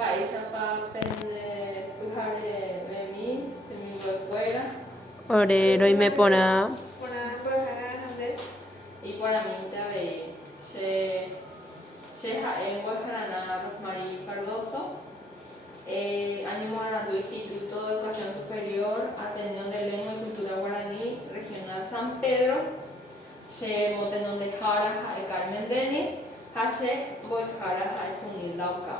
Paisa para pende pujare memi, domingo de fuera. Orero y me pone. Y para mí también se en Guajarana Rosmarie Cardoso, ánimo a tu Instituto de Educación Superior, Atención de Lengua y Cultura Guaraní, Regional San Pedro, se moten de Jara de Carmen Denis, Hase voy Jara es un Lauca.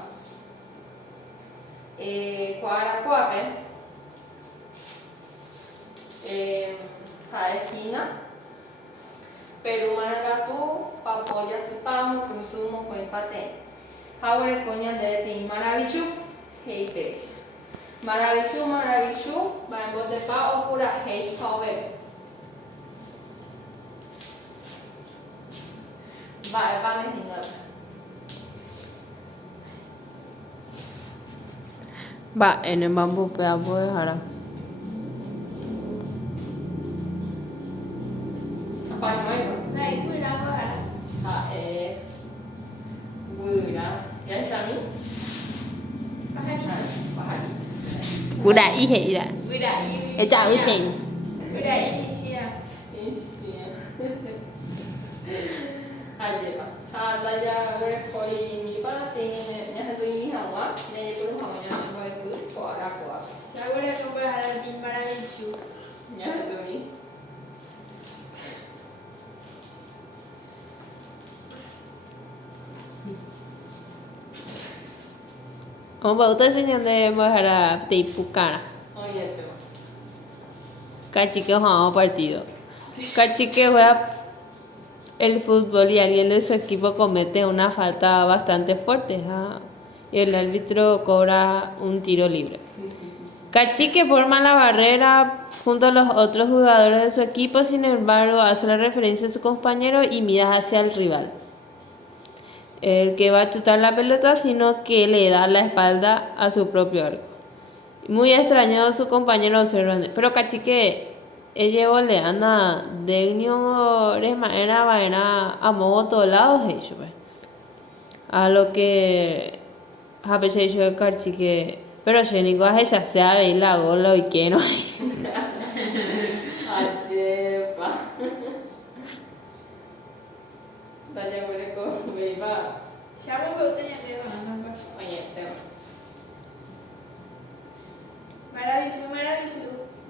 Cuaracuape, Jaekina, Perú Maracatú, Papoya Sipamo, Consumo, Cuempate. Ahora coña de ti, Maravillu, Hey Page. Maravillu, vamos de pa o pura Hey Power. Va, Va, en el bambú pedazo de jara. Apa nuevo? Này, vui đâu có hả? Buira. Ya está mi. Bahari. Buda y hei. Vui đại Cái chào với xin. Vui đại Indonesia. Ayer, ya hoy mi parte, ya estoy mi agua, de por un mañana voy a ir por agua. Saya boleh comprar di Maravillu. Ya estoy. Ông bảo tôi sẽ nhận de Mojara Teipucana. Oye, esto. Cachique jugamos partido. Cachique juega el fútbol y alguien de su equipo comete una falta bastante fuerte. Y el árbitro cobra un tiro libre. Cachique forma la barrera junto a los otros jugadores de su equipo, sin embargo hace la referencia a su compañero y mira hacia el rival. El que va a chutar la pelota, sino que le da la espalda a su propio arco. Muy extrañado su compañero observa, pero Cachique ella le anda de manera a modo todos lados a lo que a veces yo Cachique pero yo ni coge esa se ha y la gola y que no Ayer, pa. Vaya, huele con beba. Saya mau bawa tanya dia mana? Oye, esto. Maravillu.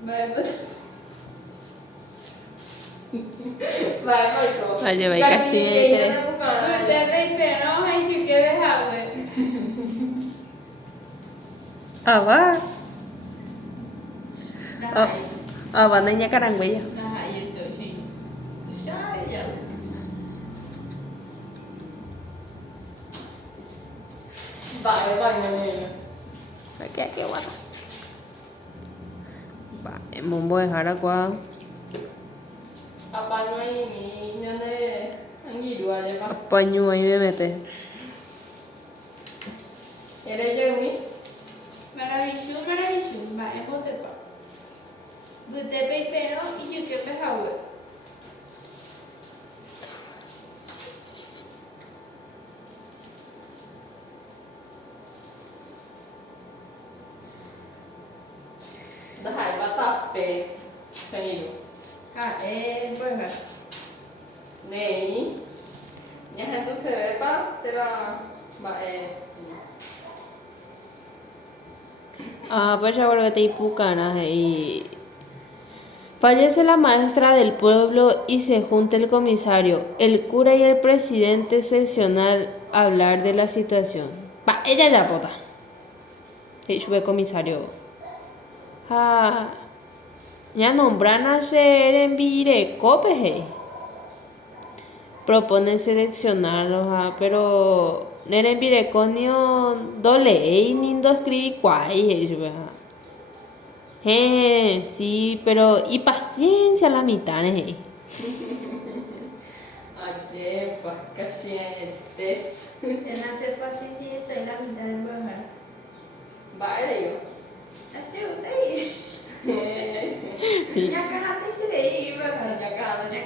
Baik. Vaya, vaya, casi Udah baik no hay que ver agua. va Nah, va niña carangüeya nah itu sih. Saya ya. qué guata va en bombo de jara qua Apa no hay ni de anguilo allá pa. paño ahí me mete ¿Eres Jeremy? Maravillu. Va, hemos de pa. Udah baik no y yo que ver agua. Dahai batape. Sangilu. Pues Nei. Ya entonces se ve pa, te va pues ya vuelve te Pucana y fallece la maestra del pueblo y se junta el comisario, el cura y el presidente seccional a hablar de la situación. Va, ella es la pota. Y sube comisario. Ya nombran a ser en Virecope. Proponen seleccionarlos, pero Neren Vireconio dole y nindo escribí cuay. Sí, pero y paciencia a la mitad. Ayer, pues casi este. se nace paciente y estoy en la mitad del bajar. Va, era yo. Así usted. Ya cagaste y te iba. Ya cagaste.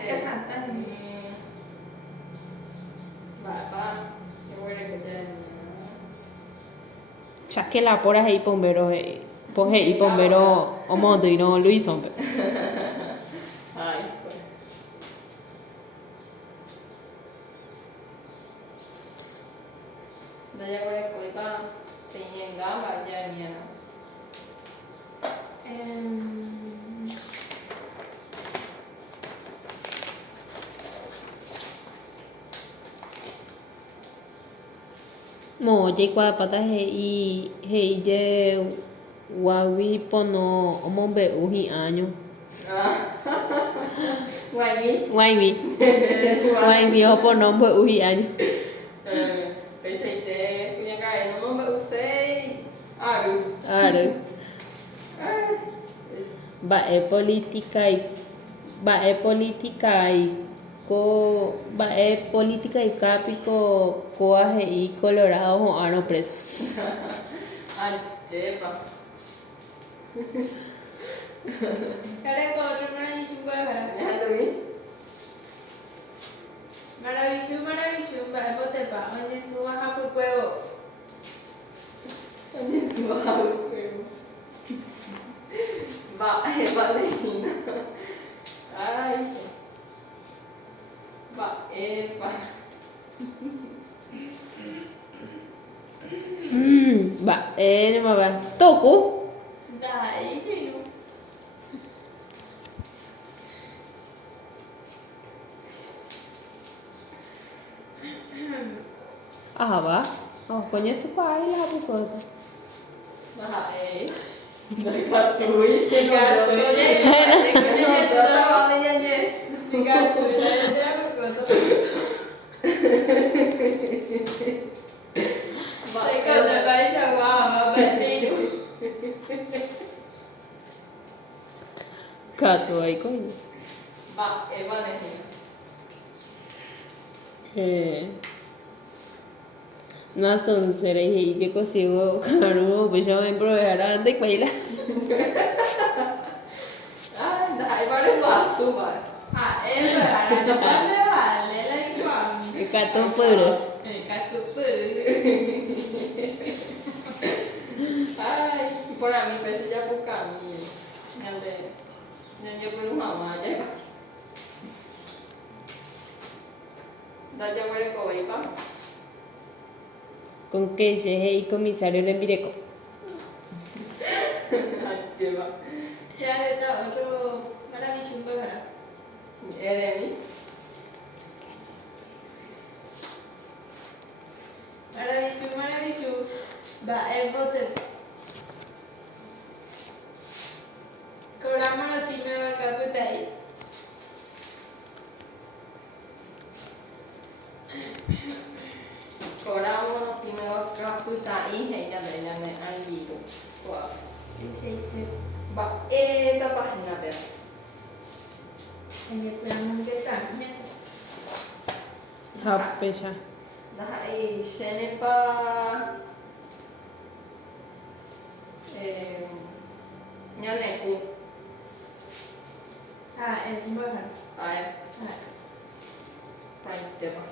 Va, qué bueno que te Ya que la pora ahí bombero, pues ahí bombero, o modo y no Luis hombre. Ay, pues. Daya por el coipa, se gamba, ya mía. Mo, ye kwa pata hei ye wawi pono omombe uhi año. Guay, Waimi o pono ombe uhi año. pensei que punya cair no momento usei. Aru. Are. Ba e política y cápico coaje y colorado o aro preso. Ay, chepa. Cara con otro maravilloso para. Ya dormí. Maravilloso, para botepa, onde sua rapu cuevo. Onde suave o ferro. Valerina. Ai. Epa. No va. Toku. Daí, giro. Ah, va. Oh, conheço o pai lá do coisa. Gatui. Gato aí coisa. Na sonceira aí de consigo caro bicho em proera de queila. Ai, dai, guarda il guasto, vai. Gato puro. Ai, por mim, pensa de por caminho. Não é por uma malha. Dá de agora com aí, pá. Con que llegue y comisario le mireco. Ai, lleva. Eremi. Maravilloso. Va, el bote. Cobramos los times de caputa ahí. Coramo primero caputa y ella me al vivo. Va, esta página de En el plano que está. Hapecha. Dai, scene pa. Nyaneku. Es bueno. Ai, prime tema.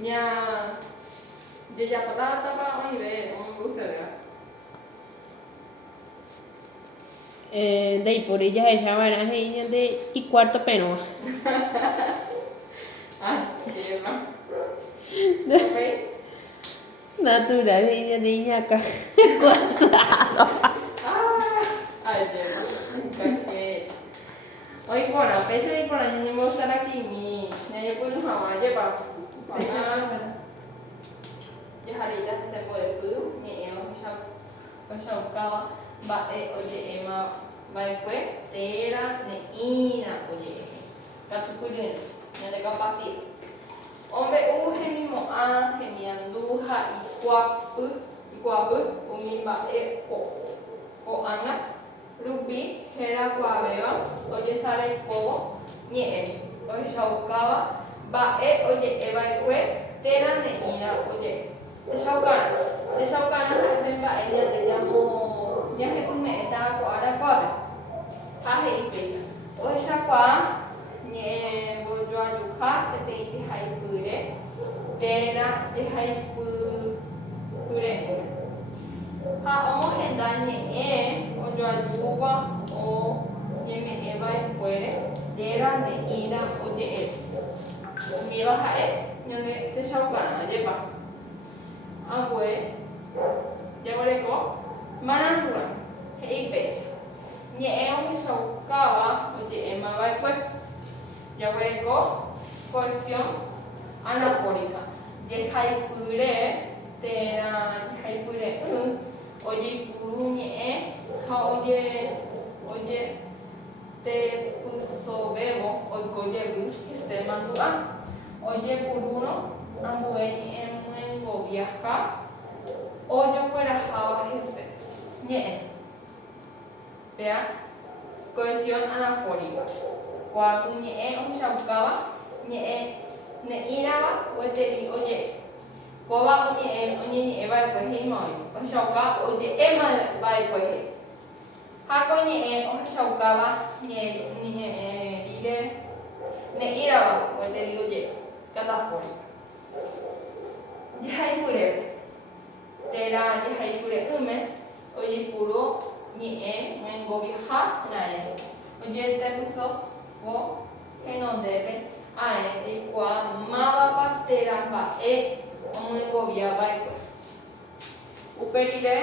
Nya. Ya patata pa onde vê, um busera. De ahí por ella ella van a ella de y cuarto pero. Ai, lleva. Ok. Natural ella de ñaca. Ai, lleva. Cachê. Oi, bora, pensa aí por onde eu mostrar aqui mi. Né, eu pus uma malha para. Ya hari dah saya boleh pu ni yang saya kawa ba oje ema mai kue tera ni ina oje katu kudin nade kapasi ombe hemi mo a hemi anduha ikuapu umi ba o ana rubi hera kuaveva oje sare ko ni oje shaukawa ba oje eba kue tera ni ina oje de saukana memba ella te llamo ya he pume eta ko ara ko ha he pesa o esa kwa nye bojwa yuka te hai pure tena te hai pure ñe'ẽ ojoajúva oñeme'ẽva'ekuére térã ne'írã oje'e. Umíva ha'e ñande techaukarã ajépa. Ambue jaguareko marandurã he'i péicha. Ñe'ẽ ohechaukáva oje'e mava'ekue. Jaguareko cohesión anafórica. Jehaipyre térã jehaipyre ojeipuru ñe'ẽ ha ojetepysovévo oikojevy hese mandu'a. Ojepurúrõ ambue ñe'ẽmyengovia ha ojokueraháva hese ñe'ẽ. Vea, cohesión anafórica. Kuatu ñe'ẽ ohechaukáva ñe'ẽ ne'írãva gueteri oje'e. Kóva oñeñe'ẽva'ekue he'ímavai. Ohechauka oje'émava'ekuehe. Ha ko ñe'ẽ ohechaukáva rire ne'írãva gueteri oje'e. Catafórica. Jehaipyrépe. Térã jehaipyre'ỹme ojeipuru ñe'ẽ myengoviaha ñaẽ. Ojetepysóvo henondépe ae eikuaa mávapa térã mba'e omyengoviava'ekue. Uperire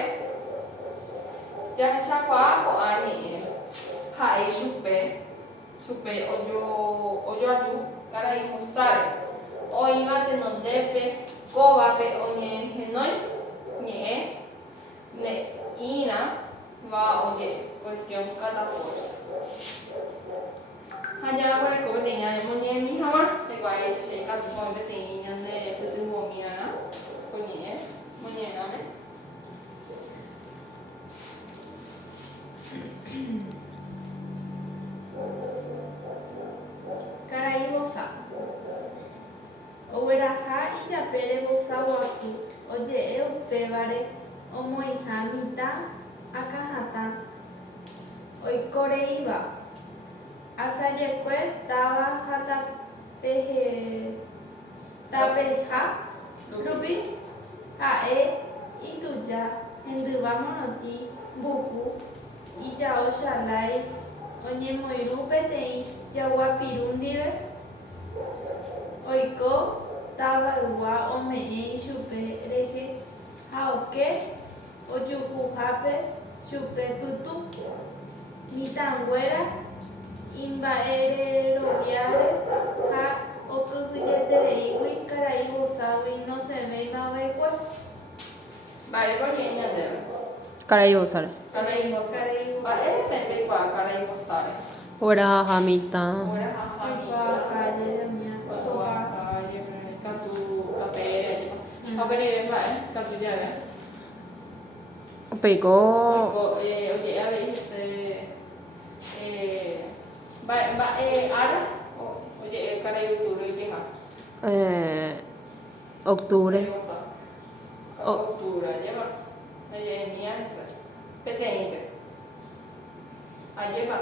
jahechakuaa ko'ã ñe'ẽ ha'e chupe ojoaju karai hosare. Oĩva tenondépe kóvape oñehenói ñe'ẽ ne'írãva oje'e. Cohesión catafórica. Ha jaguareko peteĩ ñanemoñe'ẽmi hag̃ua nekuaa che katu peteĩ ñande pytyvõmiarã ko ñe'ẽ moñe'ẽname. Karai vosa. Ogueraha ijapére vosa guasu oje'e upévare omoĩha mitã akãhatã oikoreíva. Asajekue táva ha tapeha rupi ha'e ituja hendyva morotĩ mbuku ijao Chalái oñemoirũ peteĩ jaguapiru ndive. Oiko tavaygua ome'ẽ ichupe rehe ha oke ojuhuhápe chupe pytu mitãnguéra imba'ereroviáre ha okyhyjetereígui karai voságui nosẽvéimava'ekue. Mba'épa ñe'ẽ ñandéve. Karai vosáre. Karai vosáre. Mba'érepente eikuaa karai vosáre. Ogueraha mitã. Ogueraha mitã. Katu kapere. Kapere mba'e katu jave. Peiko Oje'ave hese mba'e ára oje'e karai octubre oikeha. octubre. Octubre ajépa. Oje'emia hese peteĩpe. Ajépa.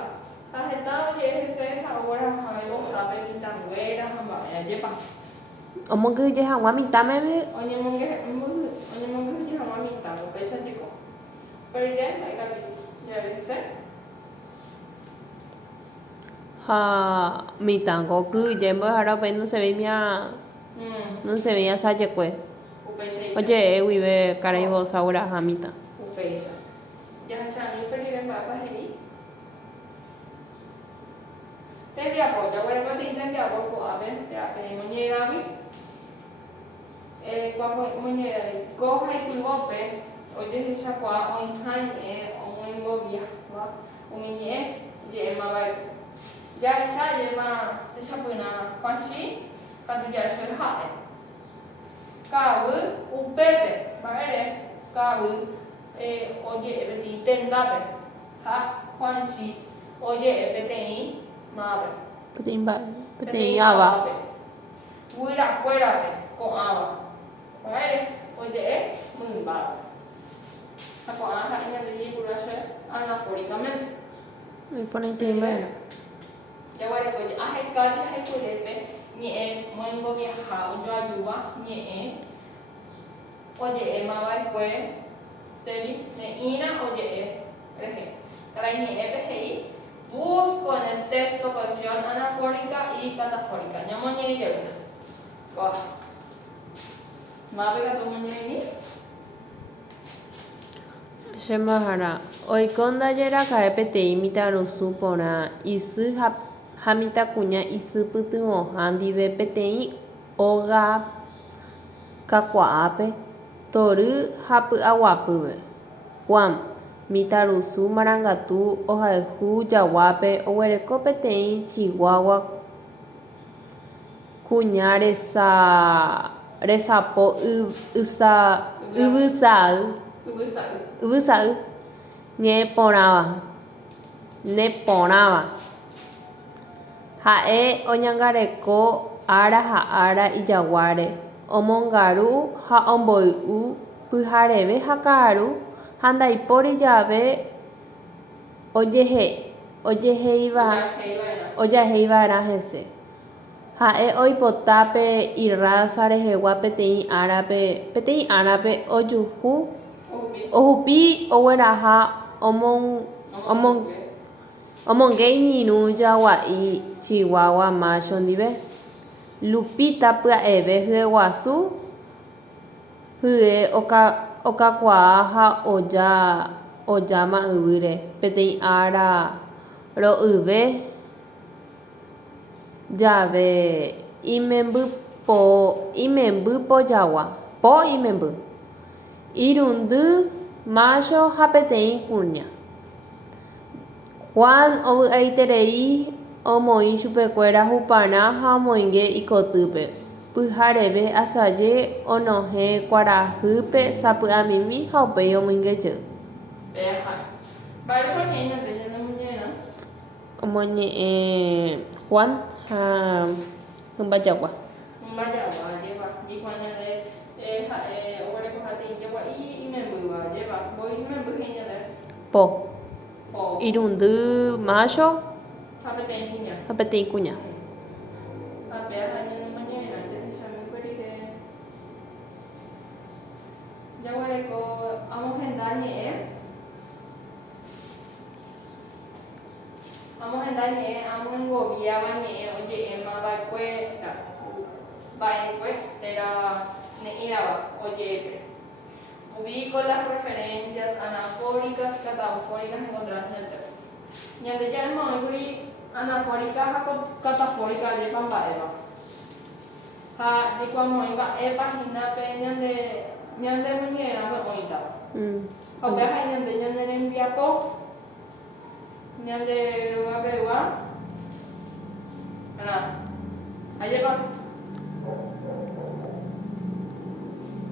Ha heta oje'e hese ha ogueraha vosápe mitãnguéra ha mba'e ajépa. Omongyhyje hag̃ua mitãme oñemongehyje hag̃ua mitã upéicha jeko. Perire mba'ékapi jave hese. Ha mitãngo okyhyje mbo'ehára upéi nosẽvéi asajekue. Upéicha Oje'e guive karai vosa ogueraha mitã. upéicha. Jahechámi perire mba'épa he'i. Tembiapo jaguareko teĩ tembiapo ko'ápe moñe'ẽrãgui. Moñe'ẽrãgui ko haipyvópe ojehechakuaa oĩha ñe'ẽ omyengoviáva umi ñe'ẽ oje'émava'ekue. Jahechájema techapýna Juanchi katujarechupe ha'e. Ka'aguy upépe mba'ére ka'aguy oje'e peteĩ tendápe ha Juanchi oje'e peteĩ mápe. Peteĩ mba'e. Peteĩ ava. Guyrakuérape ko'ãva. Mba'ére oje'e mymbape. Ha ko'ã ha'e ñande jeipurache anafóricamente. Oiporãitei mba'érã. Jaguareko aheka jaipyrépe ñe'ẽ moengoviaha ojoajúva ñe'ẽ oje'émava'ekue Teri, Ina o Ye, Raini EPGI, busco en el texto cohesión anafórica y catafórica. Ñamoñe y Yevna. Coa. ¿Más pega tu moñe Shemahara. Oikondajera kae peteĩ mitãrusu porã isy ha mitãkuña isy pytyvõha ndive peteĩ óga kakuaápe tory ha py'aguapýpe. Juan. Mitãrusu marangatu ohayhu jaguápe oguereko peteĩ chihuahua kuña resapo yvysa'y ñeporãva. Ha'e oñangareko ára ha ára ijaguáre omongaru ha omboy'u pyhareve ha ka'aru ha ndaipóri jave ojeheiva'erã hese. Ha'e oipota pe irraza rehegua peteĩ árape ohupi ogueraha omonge iñirũ jagua'i chihuahua macho ndive. Lupita pya'eve hyeguasu hye okakuaa ha ojáma yvýre peteĩ ára ro'yve jave imemby po. Irundy macho ha peteĩ kuña. Juan ovy'aiterei omoĩ chupekuéra huparã ha omoĩngue ikotýpe. Pyhareve asaje onohẽ kuarahýpe sapy'amimi ha upéi omoĩngejey. Omoñe'ẽ Juan ha ymbajagua. Po. Irundy macho ha peteĩ kuña. Jaguareko amohenda ñe'ẽ amongoviáva ñe'ẽ oje'éma mba'ekue térã ne'írãva oje'épe. Ubico las referencias anafóricas y catafóricas encontradas en el texto. Ñande jaremo'ẽkuri anafórica ha catafórica jepa mba'éva. Ha jekuamo'ĩ mba'e páginape ñande moñe'ẽrãme oĩtáva. Ha upe ahai ñande rembiapo ñande rogapegua. Ajépa.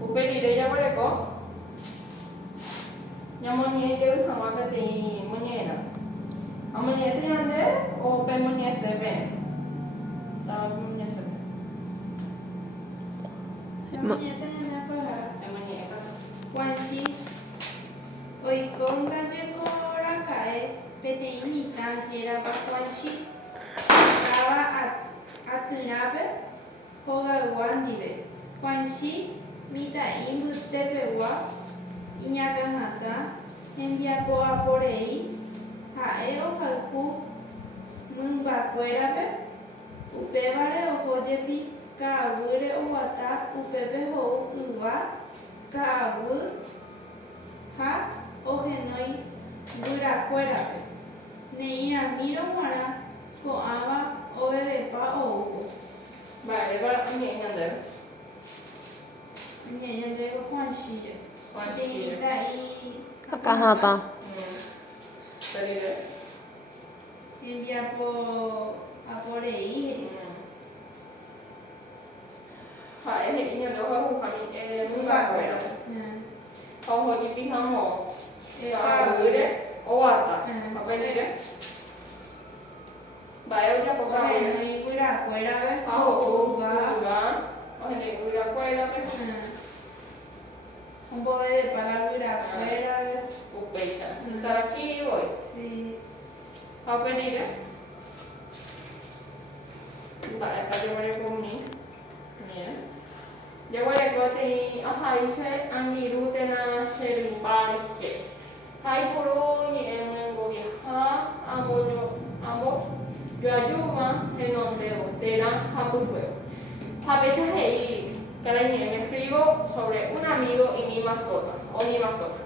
Uperire jaguareko ñamoñe'ẽjey hag̃ua peteĩ moñe'ẽrã. Amoñe'ẽte ñande o pe moñe'ẽsépe. Juanchi oikóndajekóraka'e peteĩ mitã hérava Juanchi táva atyrápe hogaygua ndive. Juanchi mitã'i mbytépegua iñakãhatã hembiapo'aporei ha'e ohayhu mymbakuérape upévare ohójepi ka'aguýre oguata upépe ho'u yva ka'aguy ha ohenói guyrakuérape. Neirãmírõ g̃uarã ko'ãva ovevepa oúvo. Oñe'ẽñandéve Juanchire. Mitã'i Akãhatã. Hembiapo'aporei. Ha'e he'i ñande ohayhuhámi mymbakuéra. Ha ohojepi ha mo'õ ka'aguýre oguata. Haperire. Mba'e ojapo ka'aguýre. Ohenói guyrakuérape Ha ho'u yva. Ohenói guyrakuérape. Ombovevepa la guyrakuérape. Upéicha. Isaraki voy. Sí. Ha uperire. Mba'épa jaguarekómi. Jaguareko teĩ ohaiche angirũ térã che rymbáre Hay Puru y en Gobija, ambos, yo ayuda en donde Otera, Hamburgo. A veces ahí, cariño, me escribo sobre un amigo y mi mascota, o mi mascota.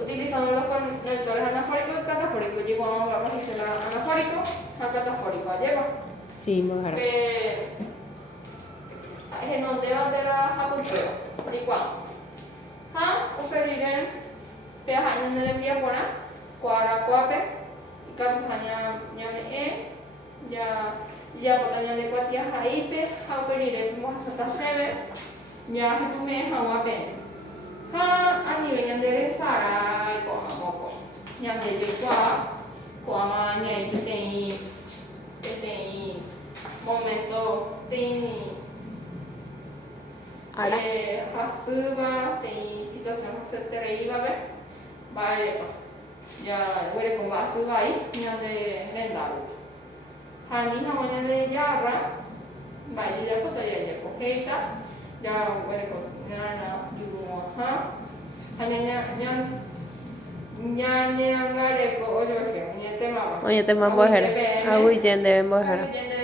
Utilizando los conectores anafóricos y catafóricos. Llego vamos a decir anafórico, a catafórico, lleva. Sí, mujer. Que en donde va a la Hamburgo. Igual. Uperiren, peajan en el envía por cuara cuape, y catujaña ñame ya potanya de cuatia jaipe, uperiren, vamos a tasebe, ya jetume jawape. A nivel enderezar a poco, ya de yoga, ña tem momento, tem Ahora. Hasuba, tem situação terrível, vai ya huele con Hasuba ahí, ña de rendado. Hani jamón de yarra, vai ya kota ya coqueta, ya huele con nana yumo, ña ngare ko ojo que ña tema. Oye, te mando a ver. Agüey, yende, ven a ver.